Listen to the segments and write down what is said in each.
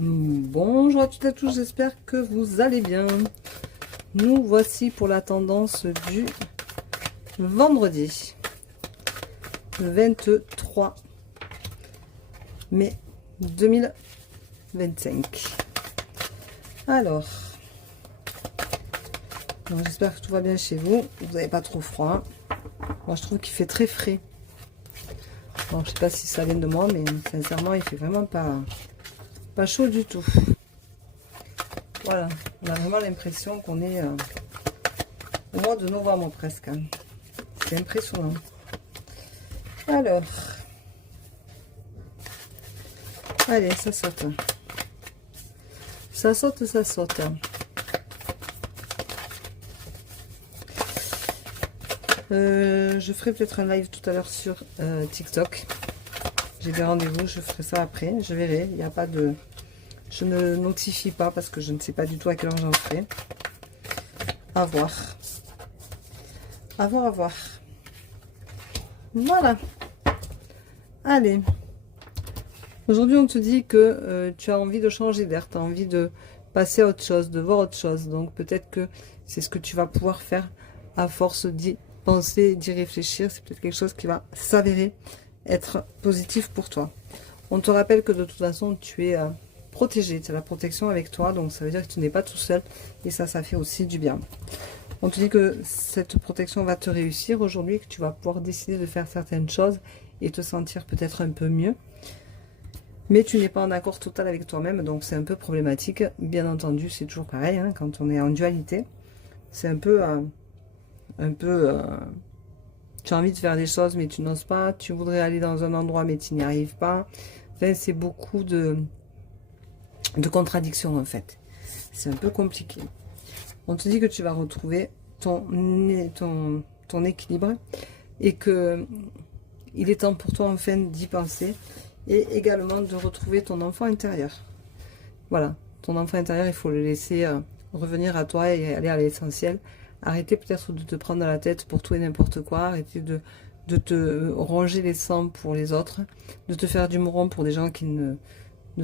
Bonjour à toutes et à tous, j'espère que vous allez bien. Nous voici pour la tendance du vendredi 23 mai 2025. Alors, j'espère que tout va bien chez vous. Vous n'avez pas trop froid. Moi, je trouve qu'il fait très frais. Bon, je sais pas si ça vient de moi, mais sincèrement, il fait vraiment pas chaud du tout. Voilà, on a vraiment l'impression qu'on est au mois de novembre presque. Hein. C'est impressionnant. Alors, allez, ça saute. Ça saute, ça saute. Je ferai peut-être un live tout à l'heure sur TikTok. J'ai des rendez-vous, je ferai ça après. Je verrai. Il n'y a pas de... Je ne notifie pas parce que je ne sais pas du tout à quelle heure j'en ferai. À voir. À voir, à voir. Voilà. Allez. Aujourd'hui, on te dit que tu as envie de changer d'air. Tu as envie de passer à autre chose, de voir autre chose. Donc, peut-être que c'est ce que tu vas pouvoir faire à force d'y penser, d'y réfléchir. C'est peut-être quelque chose qui va s'avérer être positif pour toi. On te rappelle que de toute façon, tu es... protégé, tu as la protection avec toi, donc ça veut dire que tu n'es pas tout seul, et ça fait aussi du bien. On te dit que cette protection va te réussir aujourd'hui, que tu vas pouvoir décider de faire certaines choses et te sentir peut-être un peu mieux, mais tu n'es pas en accord total avec toi-même, donc c'est un peu problématique. Bien entendu, c'est toujours pareil, hein, quand on est en dualité, c'est un peu tu as envie de faire des choses mais tu n'oses pas, tu voudrais aller dans un endroit mais tu n'y arrives pas. Enfin, c'est beaucoup de contradictions en fait. C'est un peu compliqué. On te dit que tu vas retrouver ton équilibre et que il est temps pour toi enfin d'y penser et également de retrouver ton enfant intérieur. Voilà, ton enfant intérieur, il faut le laisser revenir à toi et aller à l'essentiel. Arrêtez peut-être de te prendre dans la tête pour tout et n'importe quoi. Arrêtez de te ronger les sangs pour les autres, de te faire du mouron pour des gens qui ne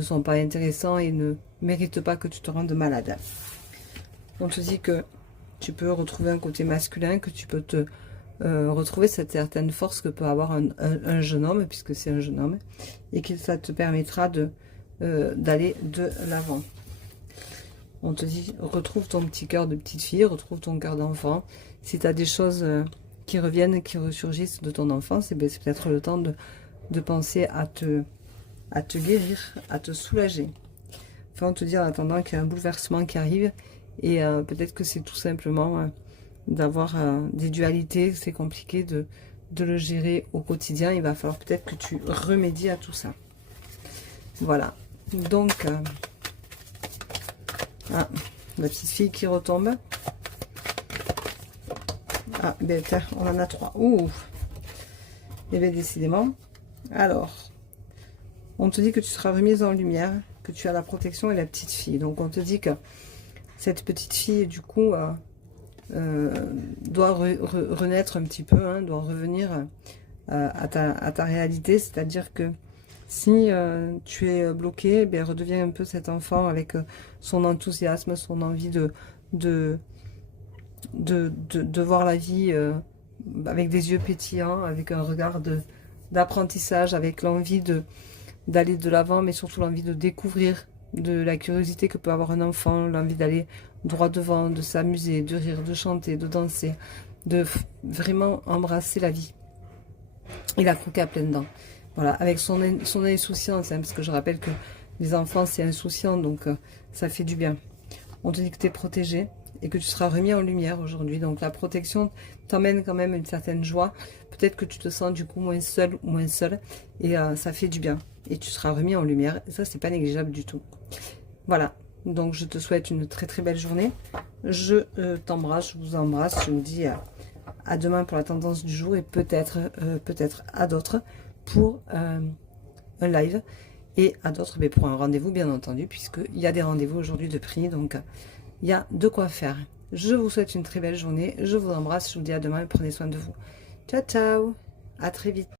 sont pas intéressants et ne méritent pas que tu te rendes malade. On te dit que tu peux retrouver un côté masculin, que tu peux te retrouver cette certaine force que peut avoir un jeune homme, puisque c'est un jeune homme, et que ça te permettra d'aller de l'avant. On te dit, retrouve ton petit cœur de petite fille, retrouve ton cœur d'enfant. Si tu as des choses qui reviennent, qui ressurgissent de ton enfance, c'est peut-être le temps de penser à te guérir, à te soulager. Enfin, on te dit en attendant qu'il y a un bouleversement qui arrive, et peut-être que c'est tout simplement d'avoir des dualités, c'est compliqué de le gérer au quotidien. Il va falloir peut-être que tu remédies à tout ça. Voilà. Donc, la petite fille qui retombe. Ah, ben on en a 3. Ouh. Et bien décidément. Alors, on te dit que tu seras remise en lumière, que tu as la protection et la petite fille. Donc on te dit que cette petite fille, du coup, doit renaître un petit peu, hein, doit revenir à ta réalité. C'est-à-dire que si tu es bloqué, eh bien, redeviens un peu cet enfant avec son enthousiasme, son envie de voir la vie avec des yeux pétillants, avec un regard d'apprentissage, avec l'envie d'aller de l'avant, mais surtout l'envie de découvrir, de la curiosité que peut avoir un enfant, l'envie d'aller droit devant, de s'amuser, de rire, de chanter, de danser, de vraiment embrasser la vie et la croquer à pleines dents. Voilà, avec son insouciance, hein, parce que je rappelle que les enfants, c'est insouciant, donc ça fait du bien. On te dit que tu es protégé et que tu seras remis en lumière aujourd'hui. Donc la protection t'emmène quand même une certaine joie. Peut-être que tu te sens du coup moins seul ou moins seul, et ça fait du bien. Et tu seras remis en lumière. Et ça, c'est pas négligeable du tout. Voilà. Donc je te souhaite une très très belle journée. Je t'embrasse, je vous embrasse. Je vous dis à demain pour la tendance du jour, et peut-être à d'autres pour un live, et à d'autres mais pour un rendez-vous bien entendu, puisqu'il y a des rendez-vous aujourd'hui de prix, donc il y a de quoi faire. Je vous souhaite une très belle journée, je vous embrasse, je vous dis à demain et prenez soin de vous. Ciao ciao, à très vite.